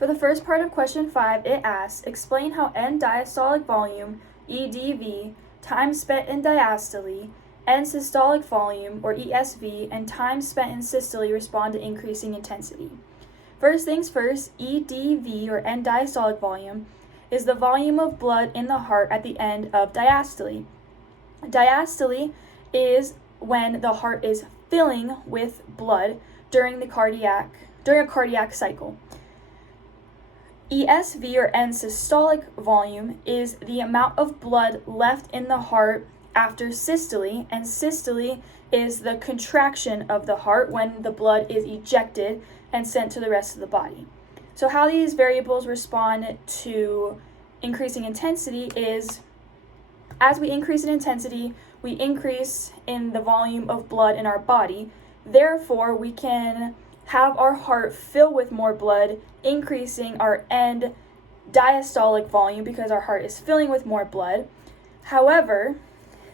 For the first part of question 5, it asks, explain how end diastolic volume, EDV, time spent in diastole, end systolic volume, or ESV, and time spent in systole respond to increasing intensity. First things first, EDV, or end diastolic volume, is the volume of blood in the heart at the end of diastole. Diastole is when the heart is filling with blood during a cardiac cycle. ESV, or end systolic volume, is the amount of blood left in the heart after systole, and systole is the contraction of the heart when the blood is ejected and sent to the rest of the body. So how these variables respond to increasing intensity is, as we increase in intensity, we increase in the volume of blood in our body. Therefore, we can have our heart fill with more blood, increasing our end diastolic volume because our heart is filling with more blood. However,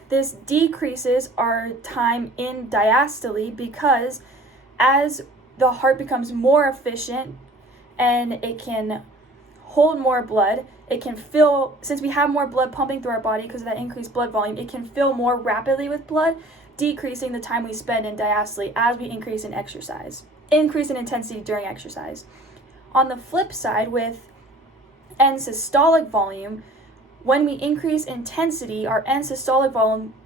this decreases our time in diastole because as the heart becomes more efficient and it can hold more blood, it can fill, since we have more blood pumping through our body because of that increased blood volume, it can fill more rapidly with blood, decreasing the time we spend in diastole as we increase in intensity during exercise. On the flip side, with end systolic volume, when we increase intensity, our end systolic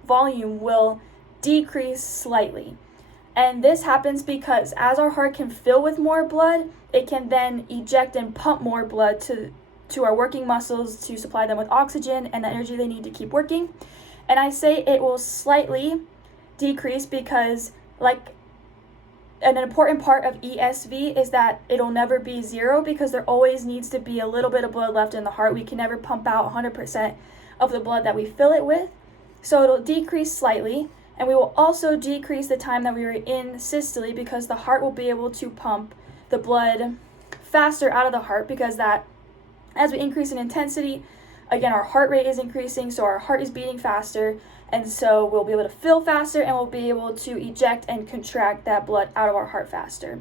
volume will decrease slightly. And this happens because as our heart can fill with more blood, it can then eject and pump more blood to our working muscles to supply them with oxygen and the energy they need to keep working. And I say it will slightly decrease because, an important part of ESV is that it'll never be zero because there always needs to be a little bit of blood left in the heart. We can never pump out 100% of the blood that we fill it with. So it'll decrease slightly, and we will also decrease the time that we were in systole because the heart will be able to pump the blood faster out of the heart because that, as we increase in intensity, again, our heart rate is increasing, so our heart is beating faster, and so we'll be able to fill faster and we'll be able to eject and contract that blood out of our heart faster.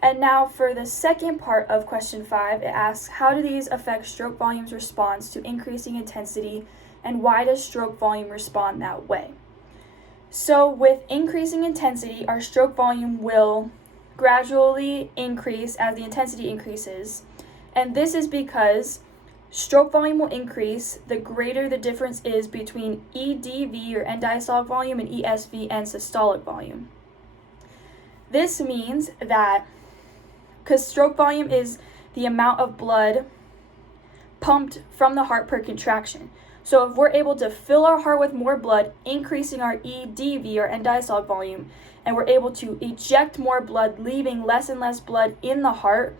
And now for the second part of question 5, it asks, how do these affect stroke volume's response to increasing intensity, and why does stroke volume respond that way? So with increasing intensity, our stroke volume will gradually increase as the intensity increases, and this is because stroke volume will increase the greater the difference is between EDV, or end diastolic volume, and ESV, end systolic volume. This means that, because stroke volume is the amount of blood pumped from the heart per contraction. So if we're able to fill our heart with more blood, increasing our EDV, or end diastolic volume, and we're able to eject more blood, leaving less and less blood in the heart,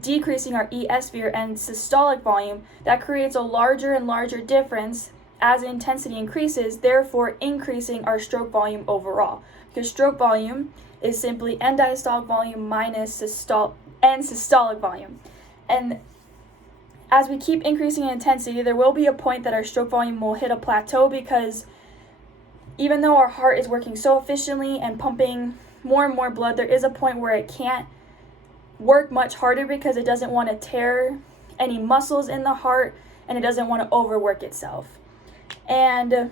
decreasing our ESV, or end systolic volume, that creates a larger and larger difference as intensity increases, therefore increasing our stroke volume overall. Because stroke volume is simply end diastolic volume minus end systolic volume. And as we keep increasing in intensity, there will be a point that our stroke volume will hit a plateau because even though our heart is working so efficiently and pumping more and more blood, there is a point where it can't work much harder because it doesn't want to tear any muscles in the heart and it doesn't want to overwork itself. And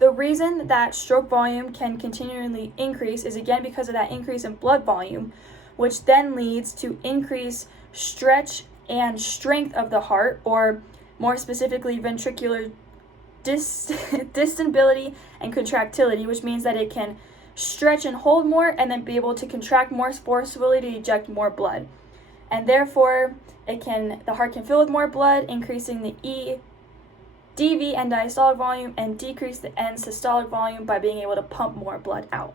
the reason that stroke volume can continually increase is again because of that increase in blood volume, which then leads to increased stretch and strength of the heart, or more specifically ventricular distability and contractility, which means that it can stretch and hold more and then be able to contract more forcefully to eject more blood. And therefore, the heart can fill with more blood, increasing the EDV, end diastolic volume, and decrease the end systolic volume by being able to pump more blood out.